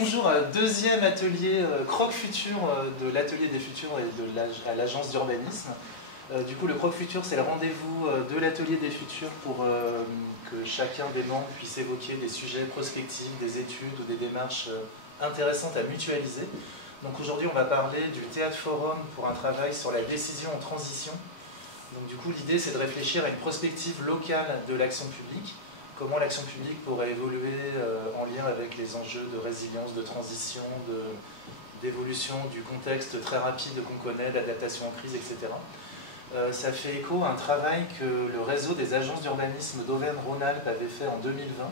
Bonjour, deuxième atelier Croque Futur de l'Atelier des Futurs et de l'Agence d'urbanisme. Du coup, le Croque Futur, c'est le rendez-vous de l'Atelier des Futurs pour que chacun des membres puisse évoquer des sujets prospectifs, des études ou des démarches intéressantes à mutualiser. Donc aujourd'hui, on va parler du Théâtre Forum pour un travail sur la décision en transition. Donc du coup, l'idée, c'est de réfléchir à une prospective locale de l'action publique. Comment l'action publique pourrait évoluer en lien avec les enjeux de résilience, de transition, d'évolution du contexte très rapide qu'on connaît, d'adaptation en crise, etc. Ça fait écho à un travail que le réseau des agences d'urbanisme d'Auvergne-Rhône-Alpes avait fait en 2020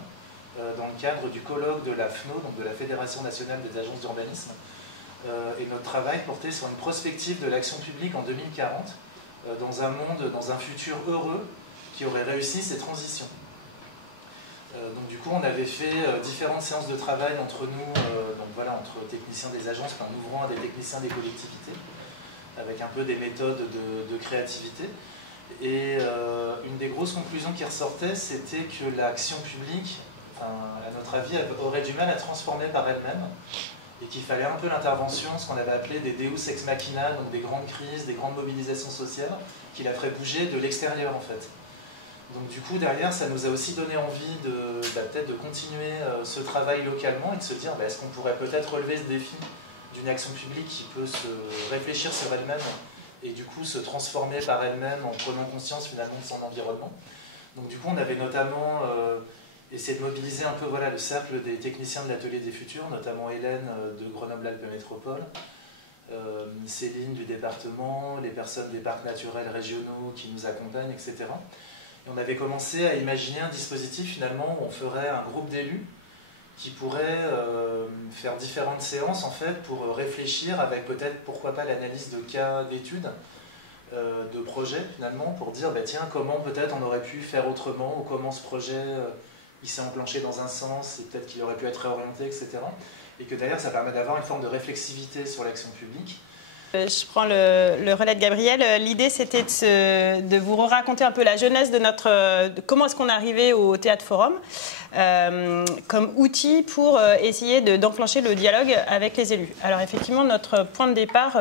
dans le cadre du colloque de la FNO, donc de la Fédération nationale des agences d'urbanisme. Et notre travail portait sur une prospective de l'action publique en 2040, dans un monde, dans un futur heureux qui aurait réussi ces transitions. Donc du coup, on avait fait différentes séances de travail entre nous, donc voilà, entre techniciens des agences, en ouvrant à des techniciens des collectivités, avec un peu des méthodes de créativité. Et une des grosses conclusions qui ressortait, c'était que l'action publique, à notre avis, aurait du mal à transformer par elle-même, et qu'il fallait un peu l'intervention, ce qu'on avait appelé des Deus ex machina, donc des grandes crises, des grandes mobilisations sociales, qui la feraient bouger de l'extérieur en fait. Donc du coup, derrière, ça nous a aussi donné envie peut-être de continuer ce travail localement et de se dire, est-ce qu'on pourrait peut-être relever ce défi d'une action publique qui peut se réfléchir sur elle-même et du coup se transformer par elle-même en prenant conscience finalement de son environnement. Donc du coup, on avait notamment essayé de mobiliser un peu le cercle des techniciens de l'Atelier des Futurs, notamment Hélène de Grenoble-Alpes Métropole, Céline du département, les personnes des parcs naturels régionaux qui nous accompagnent, etc. Et on avait commencé à imaginer un dispositif finalement où on ferait un groupe d'élus qui pourrait faire différentes séances en fait pour réfléchir avec peut-être pourquoi pas l'analyse de cas d'études, de projets finalement, pour dire tiens, comment peut-être on aurait pu faire autrement ou comment ce projet il s'est enclenché dans un sens et peut-être qu'il aurait pu être réorienté, etc. Et que d'ailleurs ça permet d'avoir une forme de réflexivité sur l'action publique. Je prends le relais de Gabriel. L'idée, c'était de vous raconter un peu la jeunesse de comment est-ce qu'on est arrivé au Théâtre Forum comme outil pour essayer d'enclencher le dialogue avec les élus. Alors effectivement, notre point de départ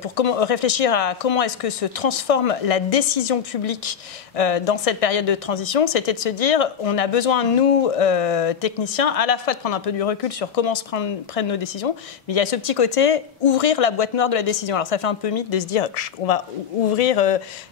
pour réfléchir à comment est-ce que se transforme la décision publique dans cette période de transition, c'était de se dire, on a besoin, nous, techniciens, à la fois de prendre un peu du recul sur comment prennent nos décisions, mais il y a ce petit côté, ouvrir la boîte noire de la décision. Alors ça fait un peu mythe de se dire, on va ouvrir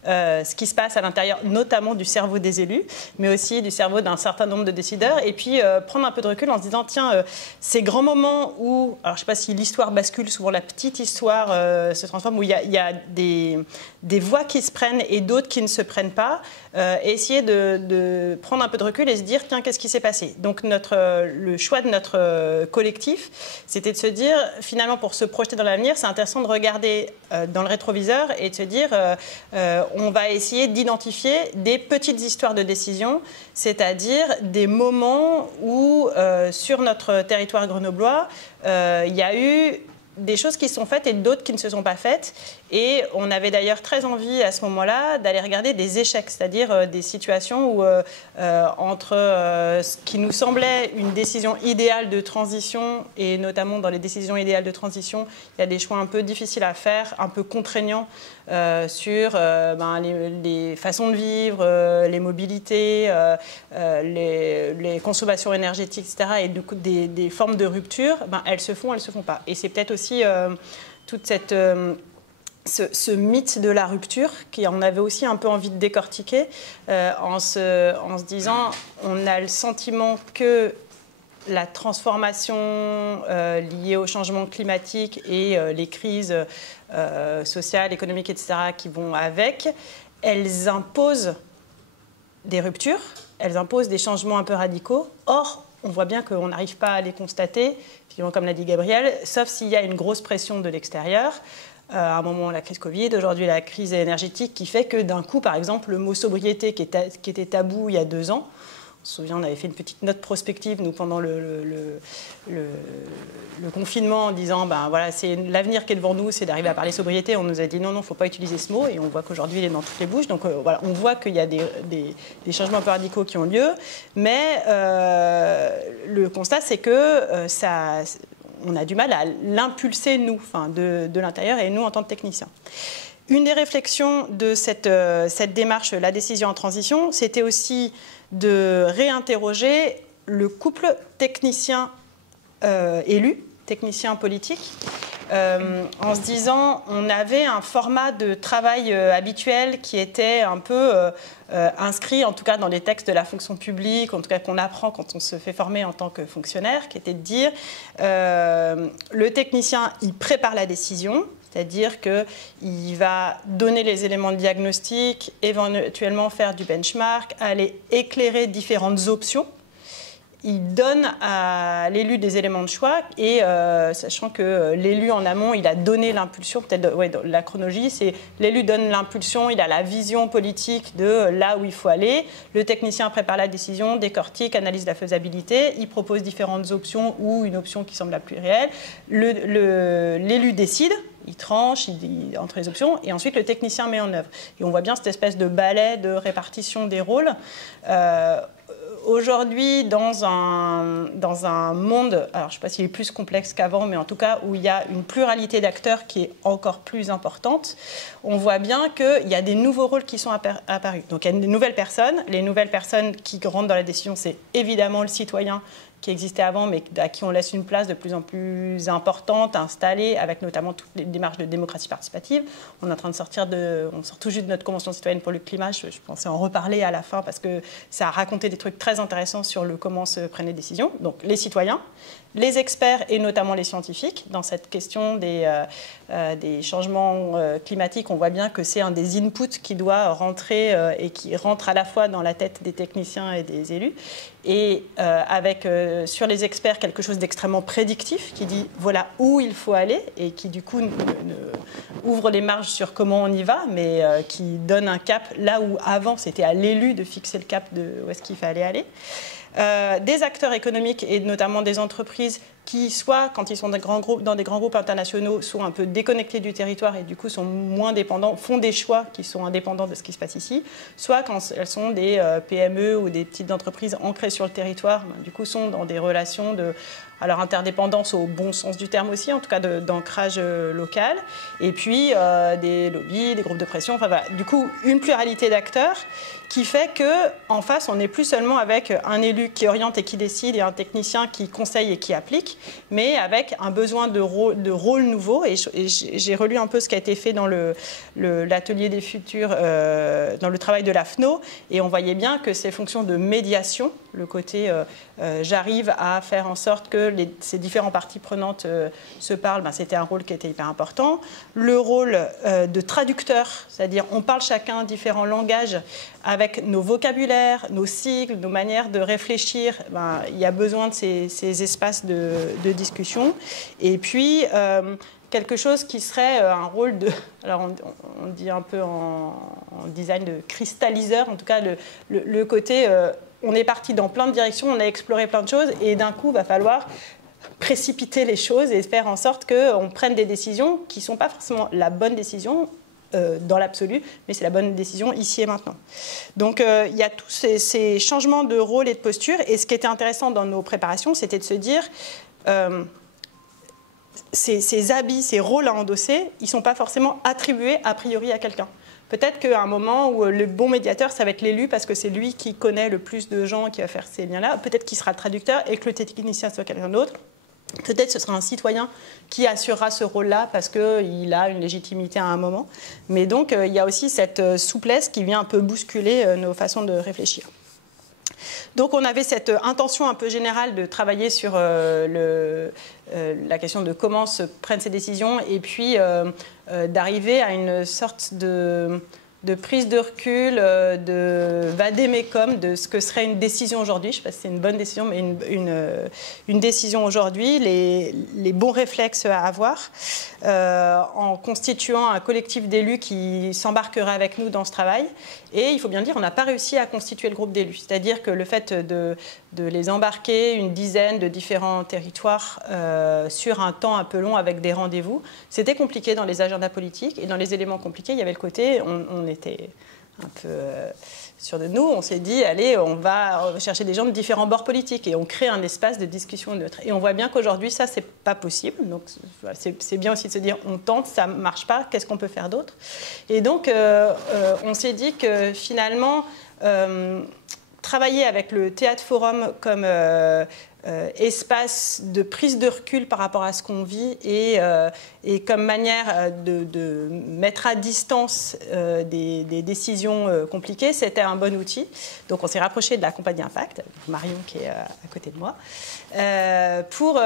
ce qui se passe à l'intérieur, notamment du cerveau des élus, mais aussi du cerveau d'un certain nombre de décideurs, et puis prendre un peu de recul en se disant, tiens, ces grands moments où, alors je ne sais pas si l'histoire bascule, souvent la petite histoire se transforme, où il y a des voix qui se prennent et d'autres qui ne se prennent pas, et essayer de prendre un peu de recul et se dire, tiens, qu'est-ce qui s'est passé? Donc le choix de notre collectif, c'était de se dire, finalement, pour se projeter dans l'avenir, c'est intéressant de regarder dans le rétroviseur et de se dire, on va essayer d'identifier des petites histoires de décision, c'est-à-dire des moments où, sur notre territoire grenoblois, il y a eu des choses qui se sont faites et d'autres qui ne se sont pas faites. Et on avait d'ailleurs très envie à ce moment-là d'aller regarder des échecs, c'est-à-dire des situations où entre ce qui nous semblait une décision idéale de transition, et notamment dans les décisions idéales de transition, il y a des choix un peu difficiles à faire, un peu contraignants sur les façons de vivre, les mobilités, les consommations énergétiques, etc. Et du coup, des formes de rupture, elles se font pas. Et c'est peut-être aussi toute cette... Ce mythe de la rupture, qu'on avait aussi un peu envie de décortiquer, en se disant, on a le sentiment que la transformation liée au changement climatique et les crises sociales, économiques, etc., qui vont avec, elles imposent des ruptures, elles imposent des changements un peu radicaux. Or, on voit bien qu'on n'arrive pas à les constater, comme l'a dit Gabriel, sauf s'il y a une grosse pression de l'extérieur. À un moment, la crise Covid, aujourd'hui la crise énergétique qui fait que d'un coup, par exemple, le mot sobriété qui était tabou il y a 2 ans, on se souvient, on avait fait une petite note prospective, nous, pendant le confinement, en disant, ben voilà, c'est l'avenir qui est devant nous, c'est d'arriver à parler sobriété. On nous a dit non, non, il ne faut pas utiliser ce mot, et on voit qu'aujourd'hui, il est dans toutes les bouches. Donc voilà, on voit qu'il y a des changements un peu radicaux qui ont lieu, mais le constat, c'est que on a du mal à l'impulser, nous, enfin, de l'intérieur, et nous, en tant que techniciens. Une des réflexions de cette démarche, la décision en transition, c'était aussi de réinterroger le couple technicien-élu, technicien-politique, en se disant on avait un format de travail habituel qui était un peu inscrit, en tout cas dans les textes de la fonction publique, en tout cas qu'on apprend quand on se fait former en tant que fonctionnaire, qui était de dire le technicien, il prépare la décision. C'est-à-dire qu'il va donner les éléments de diagnostic, éventuellement faire du benchmark, aller éclairer différentes options. Il donne à l'élu des éléments de choix et sachant que l'élu en amont, il a donné l'impulsion, peut-être dans la chronologie, c'est l'élu donne l'impulsion, il a la vision politique de là où il faut aller. Le technicien prépare la décision, décortique, analyse la faisabilité, il propose différentes options ou une option qui semble la plus réelle. L'élu décide. Il tranche entre les options et ensuite le technicien met en œuvre. Et on voit bien cette espèce de balai de répartition des rôles. Aujourd'hui, dans un monde, alors je ne sais pas s'il est plus complexe qu'avant, mais en tout cas où il y a une pluralité d'acteurs qui est encore plus importante, on voit bien qu'il y a des nouveaux rôles qui sont apparus. Donc il y a des nouvelles personnes. Les nouvelles personnes qui rentrent dans la décision, c'est évidemment le citoyen qui existait avant, mais à qui on laisse une place de plus en plus importante, installée, avec notamment toutes les démarches de démocratie participative. On est en train de on sort tout juste de notre Convention citoyenne pour le climat. Je pensais en reparler à la fin parce que ça a raconté des trucs très intéressants sur comment se prennent les décisions. Donc les citoyens, les experts et notamment les scientifiques. Dans cette question des changements climatiques, on voit bien que c'est un des inputs qui doit rentrer et qui rentre à la fois dans la tête des techniciens et des élus. Et avec sur les experts quelque chose d'extrêmement prédictif qui dit voilà où il faut aller et qui du coup ouvre les marges sur comment on y va, mais qui donne un cap là où avant c'était à l'élu de fixer le cap de où est-ce qu'il fallait aller. Des acteurs économiques et notamment des entreprises qui, soit quand ils sont dans des grands groupes internationaux, sont un peu déconnectés du territoire et du coup sont moins dépendants, font des choix qui sont indépendants de ce qui se passe ici, soit quand elles sont des PME ou des petites entreprises ancrées sur le territoire, du coup sont dans des relations de alors interdépendance au bon sens du terme aussi, en tout cas d'ancrage local, et puis des lobbies, des groupes de pression, enfin voilà. Du coup une pluralité d'acteurs qui fait qu'en face on n'est plus seulement avec un élu qui oriente et qui décide et un technicien qui conseille et qui applique, mais avec un besoin de rôle nouveau. Et j'ai relu un peu ce qui a été fait dans l'atelier des futurs, dans le travail de la FNO, et on voyait bien que ces fonctions de médiation, le côté j'arrive à faire en sorte que ces différentes parties prenantes se parlent, ben, c'était un rôle qui était hyper important. Le rôle de traducteur, c'est-à-dire on parle chacun différents langages avec nos vocabulaires, nos sigles, nos manières de réfléchir, ben, il y a besoin de ces espaces de discussion. Et puis, quelque chose qui serait un rôle de... Alors, on dit un peu en design de cristalliseur, en tout cas, le côté... on est parti dans plein de directions, on a exploré plein de choses, et d'un coup, il va falloir précipiter les choses et faire en sorte qu'on prenne des décisions qui ne sont pas forcément la bonne décision, dans l'absolu, mais c'est la bonne décision ici et maintenant. Donc il y a tous ces changements de rôle et de posture, et ce qui était intéressant dans nos préparations, c'était de se dire ces habits, ces rôles à endosser, ils ne sont pas forcément attribués a priori à quelqu'un. Peut-être qu'à un moment où le bon médiateur, ça va être l'élu parce que c'est lui qui connaît le plus de gens qui va faire ces liens-là. Peut-être qu'il sera le traducteur et que le technicien soit quelqu'un d'autre. Peut-être ce sera un citoyen qui assurera ce rôle-là parce qu'il a une légitimité à un moment. Mais donc, il y a aussi cette souplesse qui vient un peu bousculer nos façons de réfléchir. Donc, on avait cette intention un peu générale de travailler sur la question de comment se prennent ces décisions et puis d'arriver à une sorte de de prise de recul, de vadémécum de ce que serait une décision aujourd'hui. Je ne sais pas si c'est une bonne décision, mais une décision aujourd'hui, les bons réflexes à avoir, en constituant un collectif d'élus qui s'embarquerait avec nous dans ce travail. Et il faut bien dire, on n'a pas réussi à constituer le groupe d'élus. C'est-à-dire que le fait de les embarquer, une dizaine de différents territoires, sur un temps un peu long avec des rendez-vous, c'était compliqué dans les agendas politiques. Et dans les éléments compliqués, il y avait le côté, on était un peu sûr de nous, on s'est dit, allez, on va chercher des gens de différents bords politiques et on crée un espace de discussion neutre. Et on voit bien qu'aujourd'hui, ça, c'est pas possible. Donc, c'est bien aussi de se dire, on tente, ça marche pas, qu'est-ce qu'on peut faire d'autre? Et donc, on s'est dit que finalement, travailler avec le Théâtre Forum comme espace de prise de recul par rapport à ce qu'on vit et comme manière de mettre à distance des décisions compliquées, c'était un bon outil. Donc on s'est rapproché de la compagnie Impact, Marion qui est à côté de moi, pour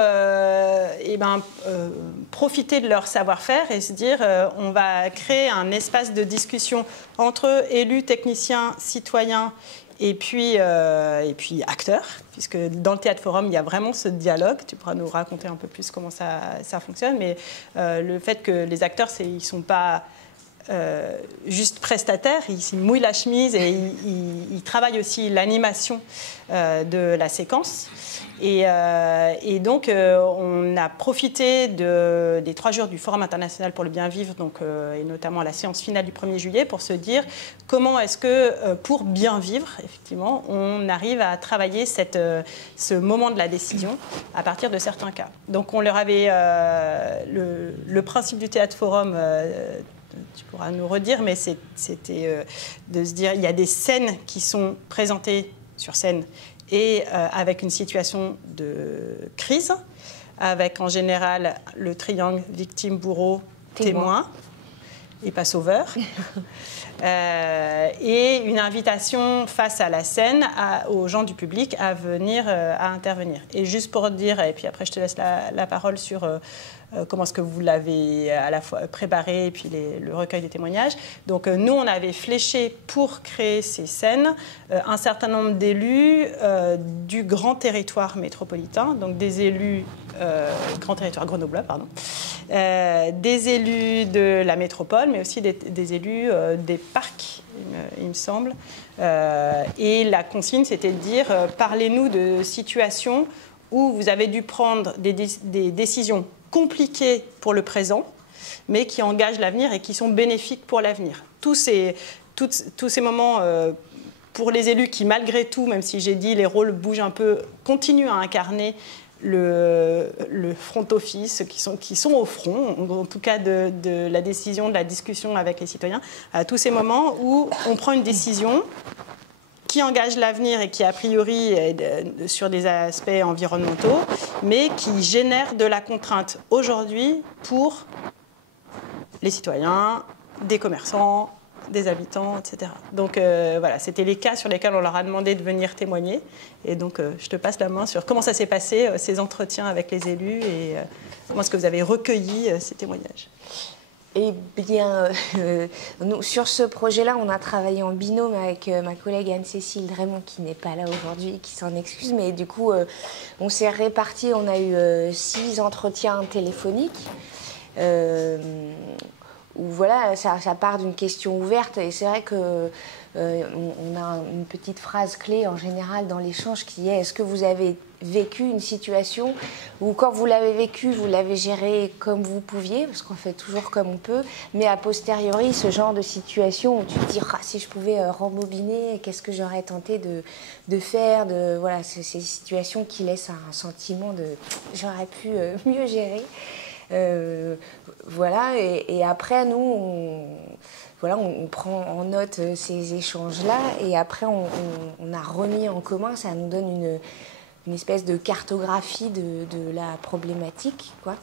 profiter de leur savoir-faire et se dire on va créer un espace de discussion entre élus, techniciens, citoyens et puis acteurs, puisque dans le Théâtre Forum, il y a vraiment ce dialogue. Tu pourras nous raconter un peu plus comment ça fonctionne, mais le fait que les acteurs, ils ne sont pas juste prestataires, ils mouillent la chemise et ils travaillent aussi l'animation de la séquence. Et donc, on a profité des 3 jours du Forum international pour le bien vivre, donc, et notamment la séance finale du 1er juillet, pour se dire comment est-ce que, pour bien vivre, effectivement, on arrive à travailler ce moment de la décision à partir de certains cas. Donc, on leur avait le principe du Théâtre Forum. Tu pourras nous redire, mais c'était de se dire il y a des scènes qui sont présentées sur scène et avec une situation de crise, avec en général le triangle victime-bourreau-témoin et pas sauveur, et une invitation face à la scène aux gens du public à venir, à intervenir. Et juste pour dire, et puis après je te laisse la parole sur comment est-ce que vous l'avez à la fois préparé et puis le recueil des témoignages. Donc nous, on avait fléché pour créer ces scènes un certain nombre d'élus du grand territoire métropolitain, donc des élus, grand territoire grenoblois, pardon, des élus de la métropole, mais aussi des élus des parcs, il me semble. Et la consigne, c'était de dire, parlez-nous de situations où vous avez dû prendre des décisions compliquées pour le présent, mais qui engagent l'avenir et qui sont bénéfiques pour l'avenir. Tous ces moments pour les élus qui, malgré tout, même si j'ai dit les rôles bougent un peu, continuent à incarner le front office, qui sont au front, en tout cas de la décision, de la discussion avec les citoyens, à tous ces moments où on prend une décision qui engage l'avenir et qui, a priori, est sur des aspects environnementaux, mais qui génère de la contrainte aujourd'hui pour les citoyens, des commerçants, des habitants, etc. Donc voilà, c'était les cas sur lesquels on leur a demandé de venir témoigner. Et donc je te passe la main sur comment ça s'est passé, ces entretiens avec les élus, et comment est-ce que vous avez recueilli ces témoignages. Eh bien, nous, sur ce projet-là, on a travaillé en binôme avec ma collègue Anne-Cécile Draymond, qui n'est pas là aujourd'hui, qui s'en excuse. Mais du coup, on s'est répartis, on a eu 6 entretiens téléphoniques. Où voilà, ça part d'une question ouverte. Et c'est vrai que on a une petite phrase clé en général dans l'échange qui est: est-ce que vous avez vécu une situation où, quand vous l'avez vécu, vous l'avez gérée comme vous pouviez, parce qu'on fait toujours comme on peut, mais a posteriori, ce genre de situation où tu te dis si je pouvais rembobiner, qu'est-ce que j'aurais tenté de faire, voilà, ces situations qui laissent un sentiment de j'aurais pu mieux gérer. Voilà, et après nous on prend en note ces échanges-là, et après on a remis en commun, ça nous donne une espèce de cartographie de la problématique, quoi.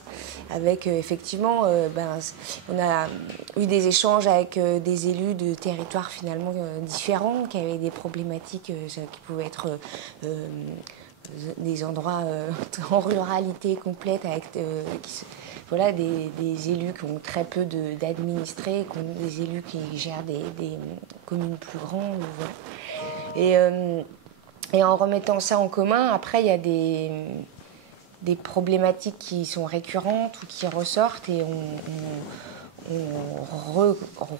Avec effectivement, on a eu des échanges avec des élus de territoires finalement différents, qui avaient des problématiques qui pouvaient être des endroits en ruralité complète, avec voilà, des élus qui ont très peu d'administrés, des élus qui gèrent des communes plus grandes. Voilà. Et en remettant ça en commun, après, il y a des problématiques qui sont récurrentes ou qui ressortent et on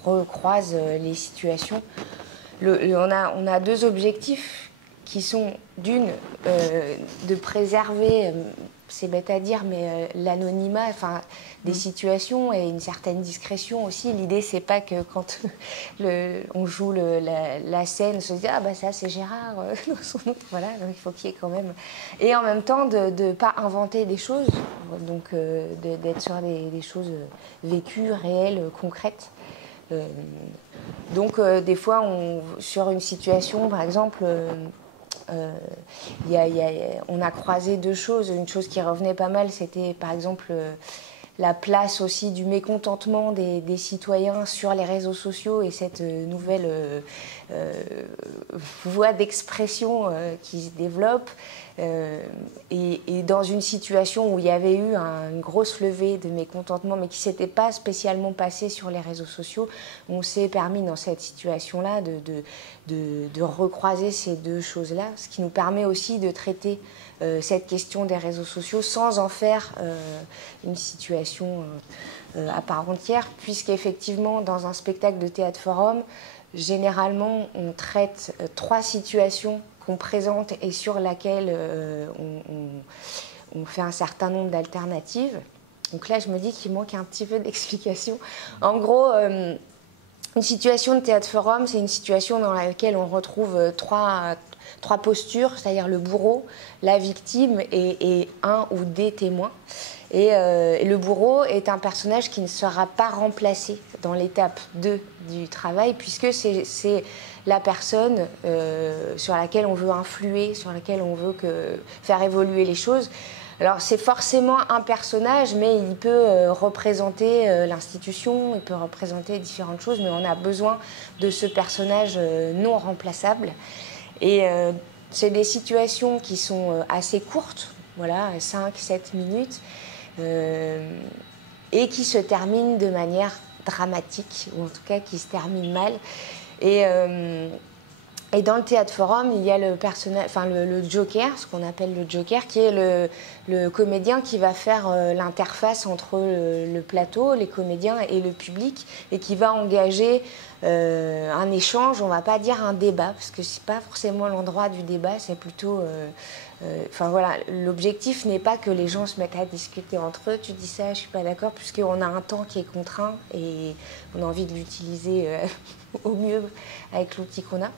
recroise les situations. On a deux objectifs qui sont d'une, de préserver, c'est bête à dire, mais l'anonymat, enfin, des situations et une certaine discrétion aussi. L'idée, c'est pas que quand on joue la scène, on se dit ah bah ça c'est Gérard, voilà, il faut qu'il y ait quand même. Et en même temps de ne pas inventer des choses, donc d'être sur des choses vécues, réelles, concrètes. Donc des fois, sur une situation, par exemple. On a croisé deux choses. Une chose qui revenait pas mal, c'était par exemple la place aussi du mécontentement des citoyens sur les réseaux sociaux et cette nouvelle voie d'expression qui se développe. Et dans une situation où il y avait eu une grosse levée de mécontentement, mais qui ne s'était pas spécialement passée sur les réseaux sociaux, on s'est permis dans cette situation-là de recroiser ces deux choses-là, ce qui nous permet aussi de traiter cette question des réseaux sociaux sans en faire une situation à part entière, puisqu'effectivement, dans un spectacle de théâtre forum, généralement, on traite trois situations qu'on présente et sur laquelle on fait un certain nombre d'alternatives. Donc là, je me dis qu'il manque un petit peu d'explication. En gros, une situation de théâtre forum, c'est une situation dans laquelle on retrouve trois postures, c'est-à-dire le bourreau, la victime et un ou des témoins. Et le bourreau est un personnage qui ne sera pas remplacé dans l'étape 2 du travail, puisque c'est la personne sur laquelle on veut influer, sur laquelle on veut faire évoluer les choses. Alors c'est forcément un personnage, mais il peut représenter l'institution, il peut représenter différentes choses, mais on a besoin de ce personnage non remplaçable. Et c'est des situations qui sont assez courtes, voilà, 5-7 minutes, et qui se terminent de manière dramatique, ou en tout cas qui se terminent mal. Et dans le théâtre forum, il y a le personnage, enfin le joker, ce qu'on appelle le joker, qui est le comédien qui va faire l'interface entre le plateau, les comédiens et le public, et qui va engager un échange, on ne va pas dire un débat, parce que ce n'est pas forcément l'endroit du débat, c'est plutôt... Enfin voilà, l'objectif n'est pas que les gens se mettent à discuter entre eux, tu dis ça, je ne suis pas d'accord, puisqu'on a un temps qui est contraint et on a envie de l'utiliser au mieux avec l'outil qu'on a.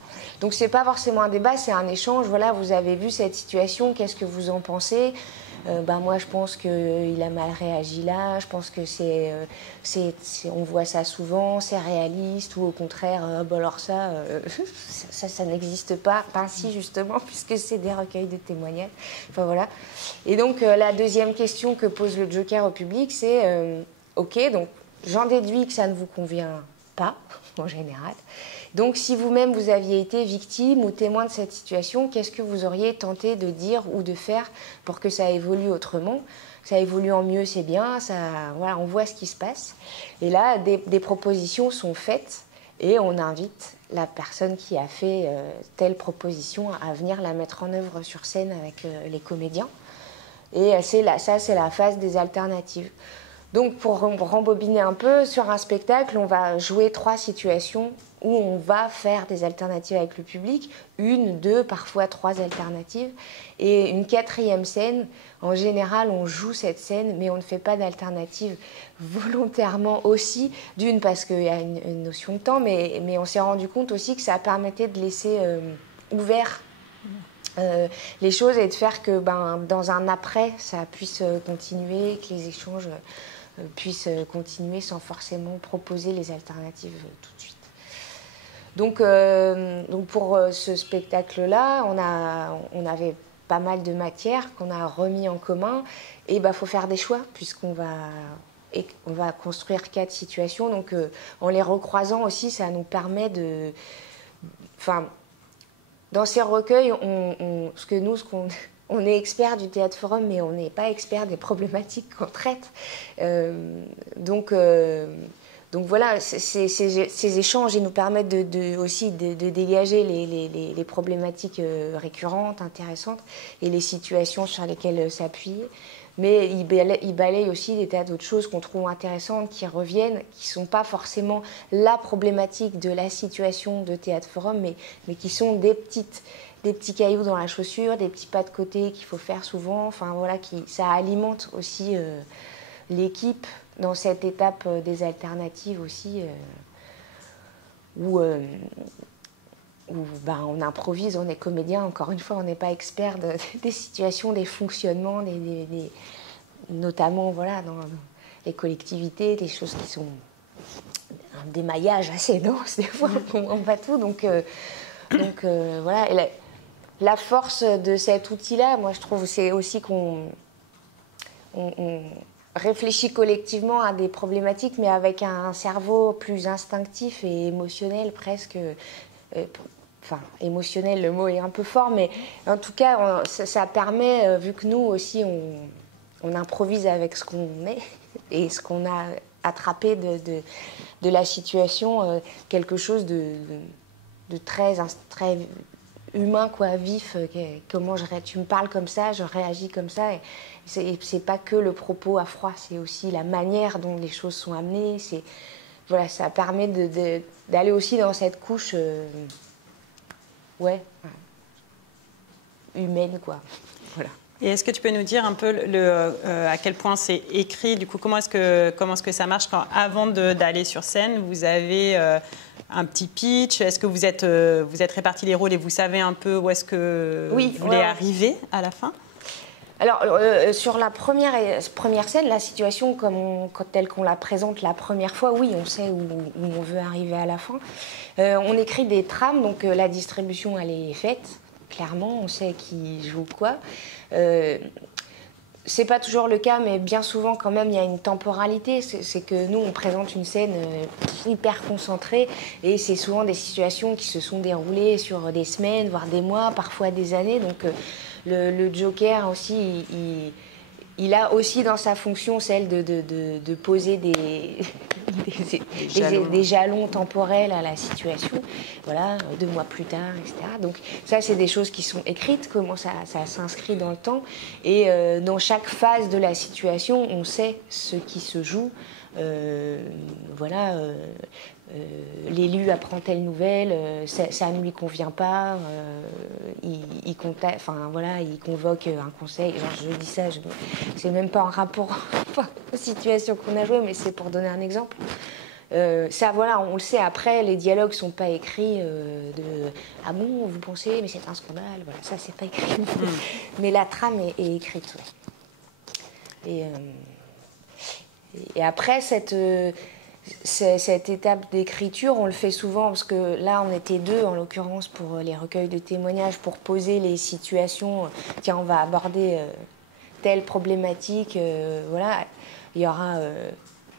Donc ce n'est pas forcément un débat, c'est un échange. Voilà, vous avez vu cette situation, qu'est-ce que vous en pensez ? Moi je pense qu'il a mal réagi là, je pense que on voit ça souvent, c'est réaliste, ou au contraire, alors ça n'existe pas. Ben si, justement, puisque c'est des recueils de témoignages. Enfin voilà. Et donc la deuxième question que pose le joker au public, c'est ok, donc j'en déduis que ça ne vous convient pas, en général. Donc, si vous-même, vous aviez été victime ou témoin de cette situation, qu'est-ce que vous auriez tenté de dire ou de faire pour que ça évolue autrement ? Ça évolue en mieux, c'est bien, voilà, on voit ce qui se passe. Et là, des propositions sont faites et on invite la personne qui a fait telle proposition à venir la mettre en œuvre sur scène avec les comédiens. Et ça, c'est la phase des alternatives. Donc, pour rembobiner un peu, sur un spectacle, on va jouer 3 situations où on va faire des alternatives avec le public, 1, 2, parfois 3 alternatives. Et une 4e scène, en général, on joue cette scène, mais on ne fait pas d'alternative volontairement aussi, d'une parce qu'il y a une notion de temps, mais on s'est rendu compte aussi que ça permettait de laisser ouvert les choses et de faire que dans un après, ça puisse continuer, que les échanges puissent continuer sans forcément proposer les alternatives tout de suite. Donc pour ce spectacle-là, on avait pas mal de matière qu'on a remis en commun et faut faire des choix puisqu'on va construire 4 situations. Donc en les recroisant aussi, ça nous permet dans ces recueils, on est expert du théâtre forum, mais on n'est pas expert des problématiques qu'on traite. Donc voilà, ces échanges, ils nous permettent aussi de dégager les problématiques récurrentes, intéressantes, et les situations sur lesquelles s'appuyer. Mais ils balayent aussi des tas d'autres choses qu'on trouve intéressantes, qui reviennent, qui ne sont pas forcément la problématique de la situation de théâtre forum, mais qui sont des petits cailloux dans la chaussure, des petits pas de côté qu'il faut faire souvent. Enfin voilà, ça alimente aussi l'équipe dans cette étape des alternatives aussi, où on improvise, on est comédien, encore une fois, on n'est pas expert des situations, des fonctionnements, notamment voilà, dans les collectivités, des choses qui sont des maillages assez denses, des fois on va tout. Donc voilà, et la force de cet outil-là, moi je trouve, c'est aussi qu'on réfléchit collectivement à des problématiques, mais avec un cerveau plus instinctif et émotionnel presque. Enfin, émotionnel, le mot est un peu fort, mais en tout cas, ça permet, vu que nous aussi, on improvise avec ce qu'on est et ce qu'on a attrapé de la situation, quelque chose de très humain, quoi, vif. Comment tu me parles comme ça, je réagis comme ça. Et c'est pas que le propos à froid, c'est aussi la manière dont les choses sont amenées. Voilà, ça permet d'aller aussi dans cette couche humaine, quoi. Voilà. Et est-ce que tu peux nous dire un peu à quel point c'est écrit, du coup, comment est-ce que ça marche avant d'aller sur scène, vous avez un petit pitch, est-ce que vous êtes répartis les rôles et vous savez un peu où est-ce que vous voulez arriver à la fin? Alors, sur la première scène, la situation telle qu'on la présente la première fois, oui, on sait où on veut arriver à la fin. On écrit des trames, donc la distribution, elle est faite, clairement, on sait qui joue quoi. C'est pas toujours le cas, mais bien souvent, quand même, il y a une temporalité. C'est que nous, on présente une scène hyper concentrée, et c'est souvent des situations qui se sont déroulées sur des semaines, voire des mois, parfois des années. Donc, le Joker aussi, il a aussi dans sa fonction celle de poser des jalons temporels à la situation, voilà, 2 mois plus tard, etc. Donc ça, c'est des choses qui sont écrites, comment ça s'inscrit dans le temps, et dans chaque phase de la situation, on sait ce qui se joue. Voilà, l'élu apprend telle nouvelle, ça ne lui convient pas, il convoque un conseil. Genre, je dis ça, c'est même pas en rapport aux situations qu'on a jouées, mais c'est pour donner un exemple. Ça, voilà, on le sait. Après, les dialogues sont pas écrits ah bon, vous pensez, mais c'est un scandale. Voilà, ça, c'est pas écrit. Mais la trame est écrite. Ouais. Et après, cette étape d'écriture, on le fait souvent parce que là, on était 2, en l'occurrence, pour les recueils de témoignages, pour poser les situations. Tiens, on va aborder telle problématique, voilà, il y aura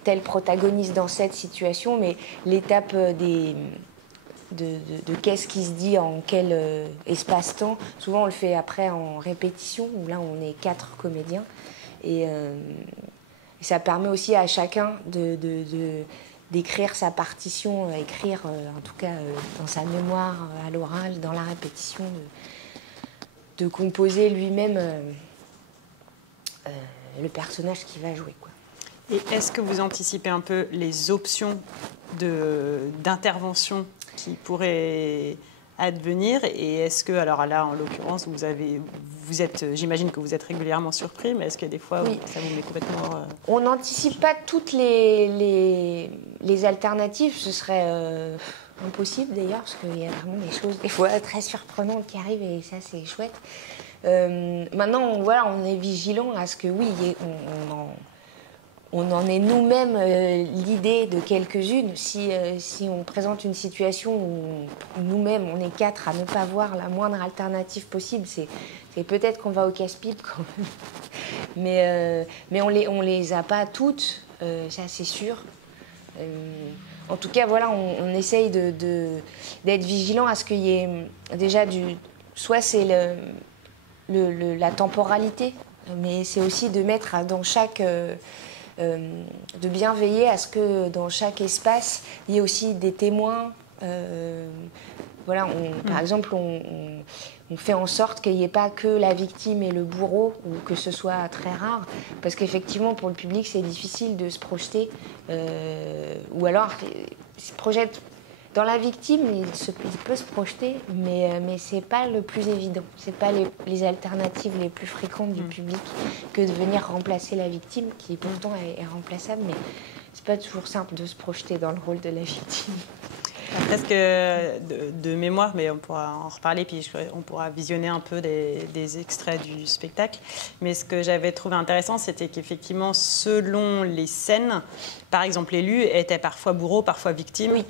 tel protagoniste dans cette situation, mais l'étape de qu'est-ce qui se dit en quel espace-temps, souvent on le fait après en répétition, où là, on est 4 comédiens. Et ça permet aussi à chacun d'écrire sa partition, écrire en tout cas dans sa mémoire, à l'oral, dans la répétition, de composer lui-même le personnage qu'il va jouer, quoi. Et est-ce que vous anticipez un peu les options d'intervention qui pourraient advenir? Et est-ce que, alors là, en l'occurrence, j'imagine que vous êtes régulièrement surpris, mais est-ce que des fois, oui, ça vous met complètement... On n'anticipe pas toutes les alternatives, ce serait impossible d'ailleurs, parce qu'il y a vraiment des choses, des fois, très surprenantes qui arrivent, et ça, c'est chouette. Maintenant, on est vigilant à ce que, oui, on en est nous-mêmes l'idée de quelques-unes. Si on présente une situation où nous-mêmes, on est 4 à ne pas voir la moindre alternative possible, c'est peut-être qu'on va au casse-pipe quand même. Mais on les a pas toutes, ça c'est sûr. En tout cas, voilà, on essaye d'être vigilant à ce qu'il y ait déjà soit c'est la temporalité, mais c'est aussi de mettre dans chaque... de bien veiller à ce que dans chaque espace, il y ait aussi des témoins. Voilà, par exemple, on fait en sorte qu'il n'y ait pas que la victime et le bourreau, ou que ce soit très rare, parce qu'effectivement, pour le public, c'est difficile de se projeter, ou alors, il se projette dans la victime, il peut se projeter, mais ce n'est pas le plus évident. Ce n'est pas les alternatives les plus fréquentes du public que de venir remplacer la victime, qui pourtant est remplaçable, mais ce n'est pas toujours simple de se projeter dans le rôle de la victime. Presque de mémoire, mais on pourra en reparler, puis on pourra visionner un peu des extraits du spectacle. Mais ce que j'avais trouvé intéressant, c'était qu'effectivement, selon les scènes, par exemple, l'élu était parfois bourreau, parfois victime, oui,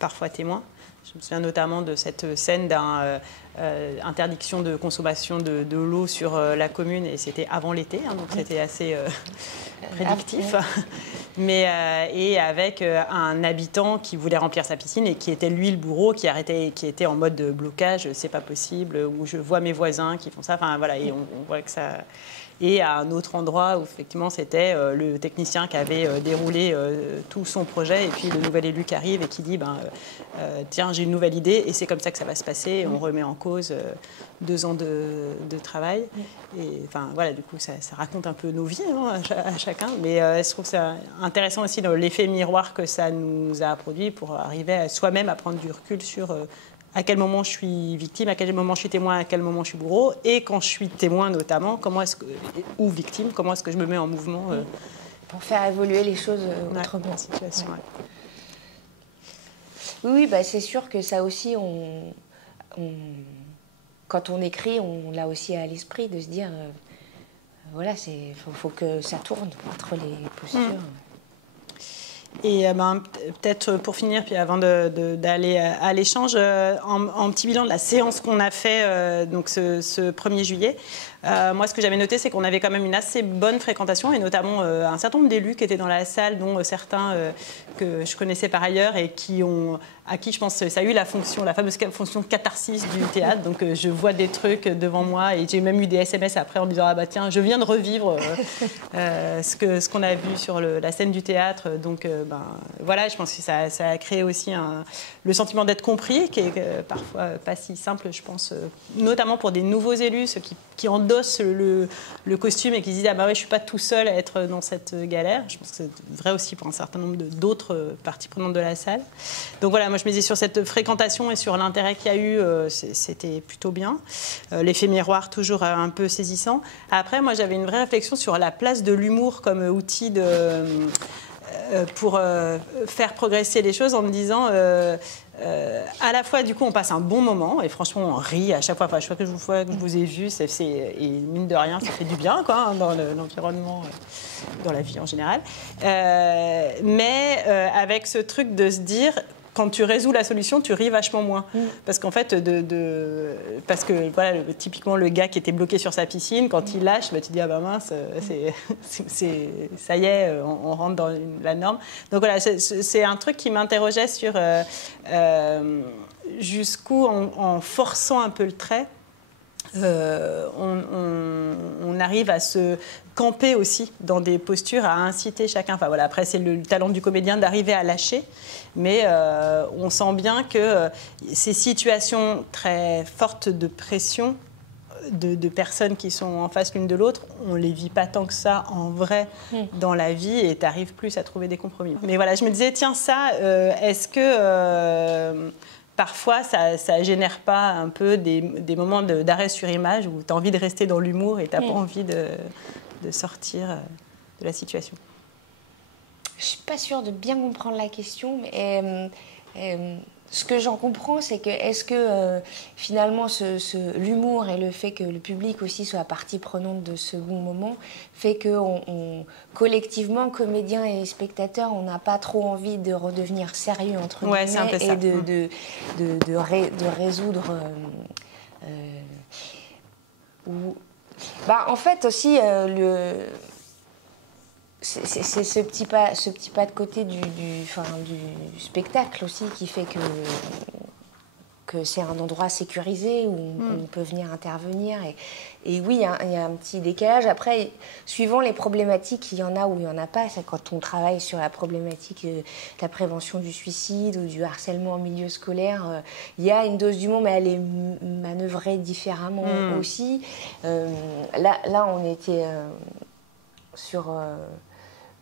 parfois témoin. Je me souviens notamment de cette scène d'interdiction de consommation de l'eau sur la commune, et c'était avant l'été, hein, donc c'était assez prédictif. Et avec un habitant qui voulait remplir sa piscine et qui était lui le bourreau, qui était en mode de blocage, c'est pas possible, où je vois mes voisins qui font ça, enfin voilà, et on voit que ça... Et à un autre endroit où effectivement c'était le technicien qui avait déroulé tout son projet, et puis le nouvel élu qui arrive et qui dit tiens, j'ai une nouvelle idée et c'est comme ça que ça va se passer, et on remet en cause 2 ans de travail. Et enfin voilà, du coup ça raconte un peu nos vies, hein, à chacun, mais je trouve que c'est intéressant aussi l'effet miroir que ça nous a produit pour arriver à soi-même à prendre du recul sur à quel moment je suis victime, à quel moment je suis témoin, à quel moment je suis bourreau, et quand je suis témoin notamment, ou victime, comment est-ce que je me mets en mouvement pour faire évoluer les choses autrement. Situation, Oui, bah, c'est sûr que ça aussi, quand on écrit, on l'a aussi à l'esprit de se dire, voilà, faut que ça tourne entre les postures. Et peut-être pour finir, puis avant d'aller à l'échange, en petit bilan de la séance qu'on a fait donc ce 1er juillet, moi ce que j'avais noté, c'est qu'on avait quand même une assez bonne fréquentation, et notamment un certain nombre d'élus qui étaient dans la salle, dont certains que je connaissais par ailleurs, et à qui je pense ça a eu la fameuse fonction catharsis du théâtre. Donc je vois des trucs devant moi, et j'ai même eu des SMS après en me disant ah bah tiens, je viens de revivre ce qu'on a vu sur la scène du théâtre. Donc voilà, je pense que ça a créé aussi le sentiment d'être compris, qui est parfois pas si simple, je pense, notamment pour des nouveaux élus, ceux qui endossent le costume et qui se disent ah bah ouais, je suis pas tout seul à être dans cette galère. Je pense que c'est vrai aussi pour un certain nombre d'autres parties prenantes de la salle. Donc voilà, moi je me disais sur cette fréquentation et sur l'intérêt qu'il y a eu, c'était plutôt bien. L'effet miroir toujours un peu saisissant. Après, moi j'avais une vraie réflexion sur la place de l'humour comme outil pour faire progresser les choses, en me disant à la fois du coup on passe un bon moment, et franchement on rit à chaque fois, que je vous ai vu, et mine de rien ça fait du bien quoi, hein, dans l'environnement, dans la vie en général, mais avec ce truc de se dire, quand tu résous la solution, tu ris vachement moins. Parce qu'en fait, parce que voilà, typiquement le gars qui était bloqué sur sa piscine, quand il lâche, bah, tu dis ah bah mince, ça y est, on rentre dans la norme. Donc voilà, c'est un truc qui m'interrogeait sur jusqu'où, en forçant un peu le trait, on arrive à se camper aussi dans des postures, à inciter chacun. Enfin voilà, après c'est le talent du comédien d'arriver à lâcher, mais on sent bien que ces situations très fortes de pression de personnes qui sont en face l'une de l'autre, on les vit pas tant que ça en vrai dans la vie, et tu arrives plus à trouver des compromis. Mais voilà, je me disais tiens ça, est-ce que parfois, ça génère pas un peu des moments d'arrêt sur image où tu as envie de rester dans l'humour et tu n'as pas envie de sortir de la situation? Je ne suis pas sûre de bien comprendre la question, mais ce que j'en comprends, c'est que est-ce que finalement l'humour et le fait que le public aussi soit partie prenante de ce bon moment fait que collectivement, comédiens et spectateurs, on n'a pas trop envie de redevenir sérieux entre guillemets et de résoudre. En fait aussi c'est ce petit pas de côté du spectacle aussi qui fait que que c'est un endroit sécurisé où on peut venir intervenir. Et oui, il y a un petit décalage. Après, suivant les problématiques, il y en a ou il n'y en a pas. C'est quand on travaille sur la problématique de la prévention du suicide ou du harcèlement en milieu scolaire, il y a une dose d'humour, mais elle est manœuvrée différemment aussi. Là, on était sur...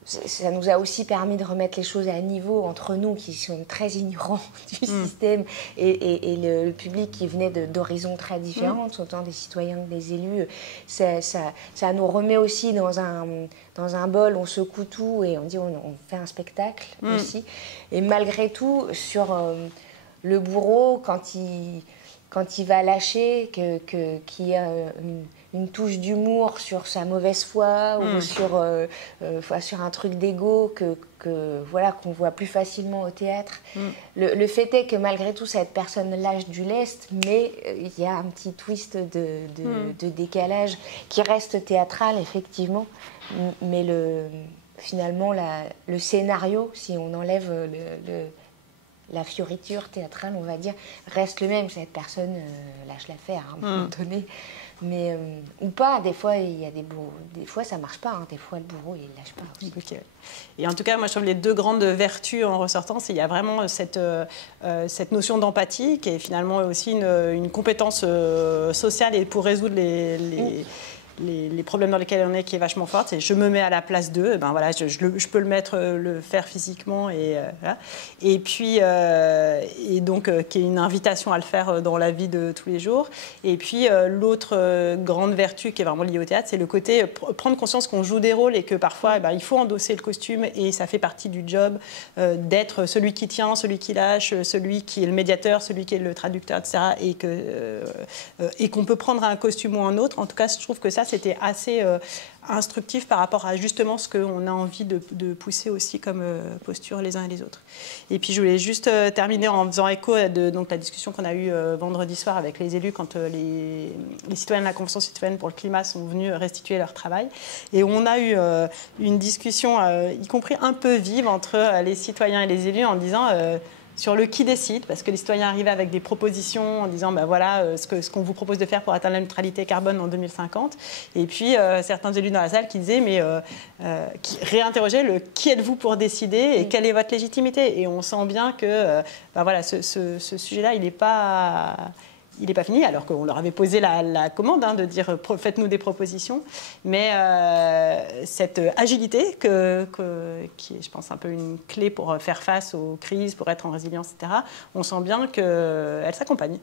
ça nous a aussi permis de remettre les choses à niveau entre nous qui sont très ignorants du système et le public qui venait d'horizons très différents, autant des citoyens que des élus. Ça nous remet aussi dans un bol, on secoue tout et on dit on fait un spectacle aussi. Et malgré tout, sur le bourreau, quand il va lâcher, qu'il y a une touche d'humour sur sa mauvaise foi ou sur un truc d'ego qu'on voit plus facilement au théâtre. Le fait est que malgré tout, cette personne lâche du lest, mais il y a un petit twist de décalage qui reste théâtral, effectivement. Mais finalement, le scénario, si on enlève la fioriture théâtrale, on va dire, reste le même. Cette personne lâche l'affaire à un moment donné. Mais, ou pas, des fois, il y a des bourreaux. Des fois, ça ne marche pas. Hein. Des fois, le bourreau, il ne lâche pas aussi. Okay. Et en tout cas, moi, je trouve les deux grandes vertus en ressortant, c'est qu'il y a vraiment cette notion d'empathie qui est finalement aussi une compétence sociale et pour résoudre les problèmes dans lesquels on est, qui est vachement forte, c'est je me mets à la place d'eux, ben voilà, je peux le faire physiquement voilà. Et puis et donc qui est une invitation à le faire dans la vie de tous les jours. Et puis l'autre grande vertu qui est vraiment liée au théâtre, c'est le côté prendre conscience qu'on joue des rôles et que parfois il faut endosser le costume et ça fait partie du job d'être celui qui tient, celui qui lâche, celui qui est le médiateur, celui qui est le traducteur, etc. Et qu'on peut prendre un costume ou un autre. En tout cas, je trouve que ça, c'était assez instructif par rapport à justement ce qu'on a envie de pousser aussi comme posture les uns et les autres. Et puis je voulais juste terminer en faisant écho de donc, la discussion qu'on a eue vendredi soir avec les élus quand les citoyens de la Convention citoyenne pour le climat sont venus restituer leur travail. Et on a eu une discussion, y compris un peu vive, entre les citoyens et les élus en disant... sur le qui décide, parce que les citoyens arrivaient avec des propositions en disant voilà ce qu'on vous propose de faire pour atteindre la neutralité carbone en 2050. Et puis certains élus dans la salle qui disaient qui réinterrogeaient le qui êtes-vous pour décider et quelle est votre légitimité. Et on sent bien que voilà, ce sujet-là, il n'est pas fini, alors qu'on leur avait posé la commande de dire faites-nous des propositions. Mais cette agilité, qui est, je pense, un peu une clé pour faire face aux crises, pour être en résilience, etc., on sent bien qu'elle s'accompagne.